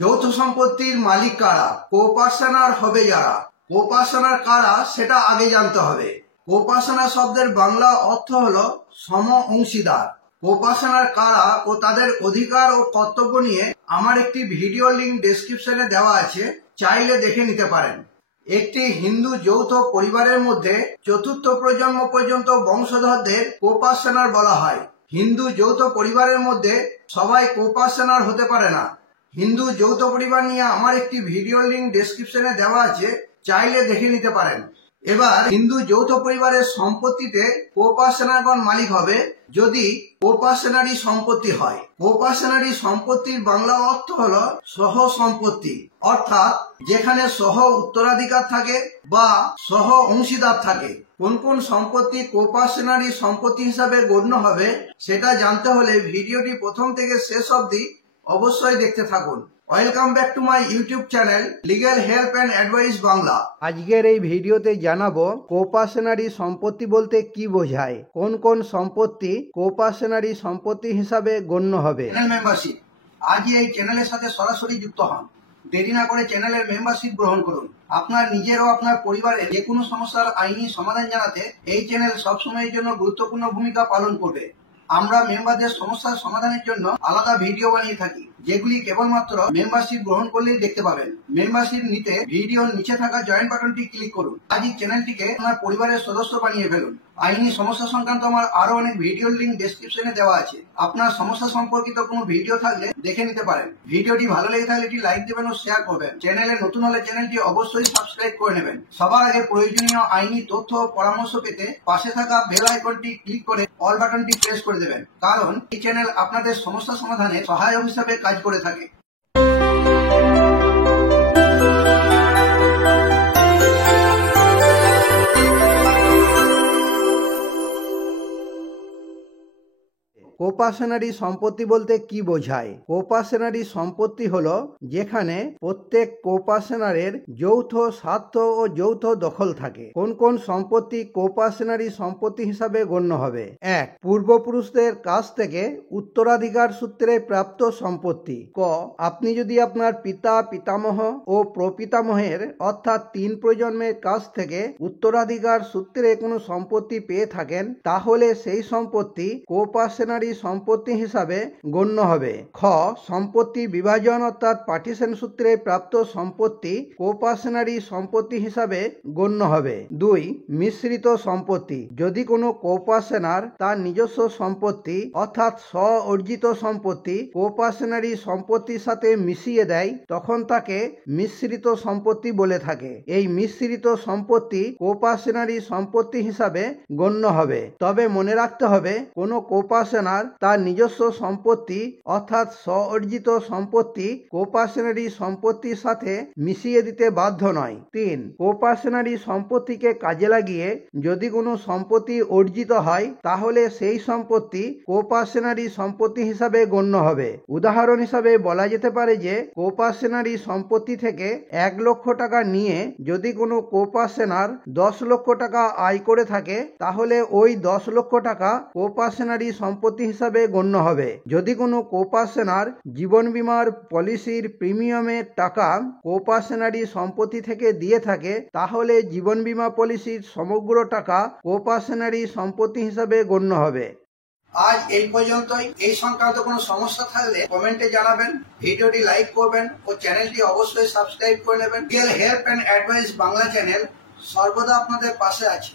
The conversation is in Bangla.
যৌথ সম্পত্তির মালিক কারা, কোপার্সনার হবে যারা। কোপার্সনার কারা সেটা আগে জানতে হবে। কোপার্সনার শব্দের বাংলা অর্থ হলো সম অংশীদার। কোপার্সনার কারা ও তাদের অধিকার ও কর্তব্য নিয়ে আমার একটি ভিডিও লিংক ডেসক্রিপশনে দেওয়া আছে, চাইলে দেখে নিতে পারেন। একটি হিন্দু যৌথ পরিবারের মধ্যে চতুর্থ প্রজন্ম পর্যন্ত বংশধরদের কোপার্সনার বলা হয়। হিন্দু যৌথ পরিবারের মধ্যে সবাই কোপার্সনার হতে পারে না। হিন্দু যৌথ পরিবার নিয়ে আমার একটি ভিডিও লিংক ডেসক্রিপশনে দেওয়া আছে, চাইলে দেখে নিতে পারেন। এবার হিন্দু যৌথ পরিবারের সম্পত্তিতে কোপার্সনারগণ মালিক হবে যদি কোপার্সনারি সম্পত্তি হয়। কোপার্সনারি সম্পত্তির বাংলা অর্থ হলো সহ সম্পত্তি, অর্থাৎ যেখানে সহ উত্তরাধিকার থাকে বা সহ অংশীদার থাকে। কোন কোন সম্পত্তি কোপার্সনারি সম্পত্তি হিসাবে গণ্য হবে সেটা জানতে হলে ভিডিওটি প্রথম থেকে শেষ অবধি অবশ্যই দেখতে থাকুন। Welcome back to my YouTube channel legal help and advice Bangla. আজকের এই ভিডিওতে জানাবো কোপার্সনারি সম্পত্তি বলতে কি বোঝায়, কোন কোন সম্পত্তি কোপার্সনারি সম্পত্তি হিসাবে গণ্য হবে। চ্যানেল মেম্বারশিপ, আজই এই চ্যানেলের সাথে সরাসরি যুক্ত হন। দেরি না করে চ্যানেলের মেম্বারশিপ গ্রহণ করুন। আপনার নিজের ও আপনার পরিবারের যে কোনো সমস্যার আইনি সমাধান জানাতে এই চ্যানেল সবসময়ের জন্য গুরুত্বপূর্ণ ভূমিকা পালন করবে। আমরা মেম্বারদের সমস্যার সমাধানের জন্য আলাদা ভিডিও বানিয়ে থাকি, যেগুলি কেবলমাত্র মেম্বারশিপ গ্রহণ করলেই দেখতে পাবেন। মেম্বারশিপ নিতে ভিডিওর নিচে থাকা জয়েন বাটনটি ক্লিক করুন। আজই চ্যানেলটিকে আপনার পরিবারের সদস্য বানিয়ে ফেলুন। আইনি সমস্যা সংক্রান্ত আমার আরো অনেক ভিডিওর লিংক ডেসক্রিপশনে দেওয়া আছে। আপনার সমস্যা সম্পর্কিত কোনো ভিডিও থাকলে দেখে নিতে পারেন। ভিডিওটি ভালো লেগে থাকলে একটি লাইক দেবেন ও শেয়ার করবেন। চ্যানেলে নতুন হলে চ্যানেলটি অবশ্যই সাবস্ক্রাইব করে নেবেন। সবার আগে প্রয়োজনীয় আইনি তথ্য ও পরামর্শ পেতে পাশে থাকা বেল আইকনটি ক্লিক করে অল বাটনটি প্রেস করে দেবেন, কারণ এই চ্যানেল আপনাদের সমস্যা সমাধানে সহায়ক হিসাবে কাজ করে থাকে। কোপার্সনারি সম্পত্তি বলতে কি বোঝায়? কোপার্সনারি সম্পত্তি হলো যেখানে প্রত্যেক কোপার্সনারের যৌথ স্বার্থ ও যৌথ দখল থাকে। কোন কোন সম্পত্তি কোপার্সনারি সম্পত্তি হিসাবে গণ্য হবে? 1. পূর্বপুরুষদের কাছ থেকে উত্তরাধিকার সূত্রে প্রাপ্ত সম্পত্তি। ক. আপনি যদি আপনার পিতা, পিতামহ ও প্রপিতামহের অর্থাৎ 3 প্রজন্মের কাছ থেকে উত্তরাধিকার সূত্রে কোনো সম্পত্তি পেয়ে থাকেন, তাহলে সেই সম্পত্তি কোপার্সনারি সম্পত্তি হিসাবে গণ্য হবে। খ. সম্পত্তি বিভাজন অর্থাৎ পার্টিশন সূত্রে প্রাপ্ত সম্পত্তি কোপার্সনারি সম্পত্তি হিসাবে গণ্য হবে। 2. মিশ্রিত সম্পত্তি, যদি কোনো কোপার্সনার তার নিজস্ব সম্পত্তি অর্থাৎ স্ব অর্জিত সম্পত্তি কোপার্সনারি সম্পত্তির সাথে মিশিয়ে দেয়, তখন তাকে মিশ্রিত সম্পত্তি বলে থাকে। এই মিশ্রিত সম্পত্তি কোপার্সনারি সম্পত্তি হিসাবে গণ্য হবে। তবে মনে রাখতে হবে, কোনো কোপার্সনার তার নিজস্ব সম্পত্তি অর্থাৎ স্ব অর্জিত সম্পত্তি কোপার্সনারি সম্পত্তির সাথে মিশিয়ে দিতে বাধ্য নয়। 3. কোপার্সনারি সম্পত্তিকে কাজে লাগিয়ে যদি কোনো সম্পত্তি অর্জিত হয়, তাহলে সেই সম্পত্তি কোপার্সনারি সম্পত্তি হিসাবে গণ্য হবে। উদাহরণ হিসাবে বলা যেতে পারে যে কোপার্সনারি সম্পত্তি থেকে 1 লক্ষ টাকা নিয়ে যদি কোনো কোপার্সনার 10 লক্ষ টাকা আয় করে থাকে, তাহলে ওই 10 লক্ষ টাকা কোপার্সনারি সম্পত্তি হিসাবে গণ্য হবে। যদি কোনো কোপার্সনার জীবন বীমার পলিসির প্রিমিয়ামের টাকা কোপার্সনারি সম্পত্তি থেকে দিয়ে থাকে, তাহলে জীবন বীমা পলিসির সমগ্র টাকা কোপার্সনারি সম্পত্তি হিসাবে গণ্য হবে। আজ এই পর্যন্তই। এই সংক্রান্ত কোনো সমস্যা থাকলে কমেন্টে জানাবেন, ভিডিওটি লাইক করবেন ও চ্যানেলটি অবশ্যই সাবস্ক্রাইব করে নেবেন। Legal help and advice Bangla channel সর্বদা আপনাদের পাশে আছে।